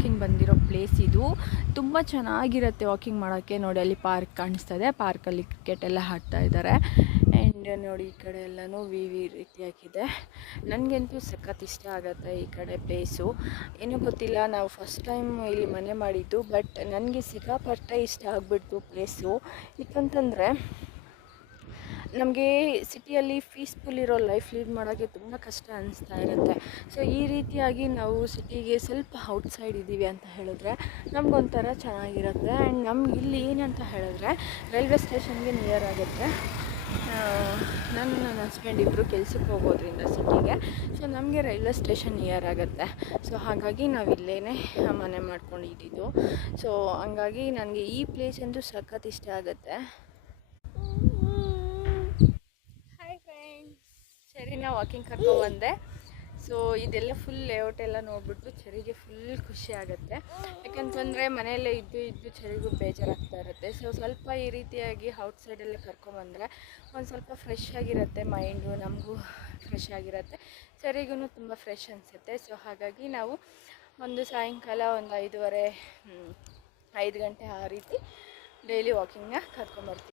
Walking ಬಂದಿರೋ place ಇದು. ತುಂಬ ಚೆನ್ನಾಗಿರುತ್ತೆ ವಾಕಿಂಗ್ ಮಾಡೋಕ್ಕೆ. ನೋಡಿ ಅಲ್ಲಿ ಪಾರ್ಕ್ ಕಾಣಿಸ್ತದೆ, ಪಾರ್ಕಲ್ಲಿ ಕ್ರಿಕೆಟ್ ಎಲ್ಲ ಆಡ್ತಾ ಇದ್ದಾರೆ. ಆ್ಯಂಡ್ ನೋಡಿ ಈ ಕಡೆ ಎಲ್ಲನೂ ವಿ ರೀತಿಯಾಗಿದೆ. ನನಗಂತೂ ಸಖತ್ ಇಷ್ಟ ಆಗುತ್ತೆ ಈ ಕಡೆ ಪ್ಲೇಸು. ಏನೂ ಗೊತ್ತಿಲ್ಲ, ನಾವು ಫಸ್ಟ್ ಟೈಮ್ ಇಲ್ಲಿ ಮನೆ ಮಾಡಿದ್ದು, ಬಟ್ ನನಗೆ ಸಿಕ್ಕಾಪಟ್ಟೆ ಇಷ್ಟ ಆಗಿಬಿಡ್ತು ಪ್ಲೇಸು. ಯಾಕಂತಂದರೆ ನಮಗೆ ಸಿಟಿಯಲ್ಲಿ ಪೀಸ್ಫುಲ್ ಇರೋ ಲೈಫ್ ಲೀಡ್ ಮಾಡೋಕ್ಕೆ ತುಂಬ ಕಷ್ಟ ಅನಿಸ್ತಾ ಇರುತ್ತೆ. ಸೊ ಈ ರೀತಿಯಾಗಿ ನಾವು ಸಿಟಿಗೆ ಸ್ವಲ್ಪ ಔಟ್ಸೈಡ್ ಇದ್ದೀವಿ ಅಂತ ಹೇಳಿದ್ರೆ ನಮಗೊಂಥರ ಚೆನ್ನಾಗಿರುತ್ತೆ. ಆ್ಯಂಡ್ ನಮ್ಗೆ ಇಲ್ಲಿ ಏನಂತ ಹೇಳಿದ್ರೆ ರೈಲ್ವೆ ಸ್ಟೇಷನ್ಗೆ ನಿಯರ್ ಆಗುತ್ತೆ. ನನ್ನ ಹಸ್ಬೆಂಡ್ ಇಬ್ಬರು ಕೆಲ್ಸಕ್ಕೆ ಹೋಗೋದ್ರಿಂದ ಸಿಟಿಗೆ, ಸೊ ನಮಗೆ ರೈಲ್ವೆ ಸ್ಟೇಷನ್ ನಿಯರ್ ಆಗುತ್ತೆ. ಸೊ ಹಾಗಾಗಿ ನಾವು ಇಲ್ಲೇ ಮನೆ ಮಾಡ್ಕೊಂಡಿದ್ದು. ಸೊ ಹಂಗಾಗಿ ನನಗೆ ಈ ಪ್ಲೇಸ್ ಅಂತೂ ಸಖತ್ ಇಷ್ಟ ಆಗುತ್ತೆ. ಚೆರಿನ ವಾಕಿಂಗ್ ಕರ್ಕೊಂಡ್ಬಂದೆ. ಸೊ ಇದೆಲ್ಲ ಫುಲ್ ಲೇಔಟ್ ಎಲ್ಲ ನೋಡಿಬಿಟ್ಟು ಚೆರಿಗೆ ಫುಲ್ ಖುಷಿ ಆಗುತ್ತೆ. ಯಾಕಂತಂದರೆ ಮನೆಯಲ್ಲೇ ಇದ್ದು ಚೆರಿಗೂ ಬೇಜಾರಾಗ್ತಾ ಇರುತ್ತೆ. ಸೊ ಸ್ವಲ್ಪ ಈ ರೀತಿಯಾಗಿ ಔಟ್ಸೈಡಲ್ಲೇ ಕರ್ಕೊಂಬಂದರೆ ಒಂದು ಸ್ವಲ್ಪ ಫ್ರೆಶ್ ಆಗಿರುತ್ತೆ ಮೈಂಡು, ನಮಗೂ ಫ್ರೆಶ್ ಆಗಿರುತ್ತೆ, ಚೆರಿಗೂ ತುಂಬ ಫ್ರೆಶ್ ಅನಿಸುತ್ತೆ. ಸೊ ಹಾಗಾಗಿ ನಾವು ಒಂದು ಸಾಯಂಕಾಲ ಒಂದು 5 ಗಂಟೆ ಆ ರೀತಿ ಡೈಲಿ ವಾಕಿಂಗ್ನ ಕರ್ಕೊಂಬರ್ತೀವಿ.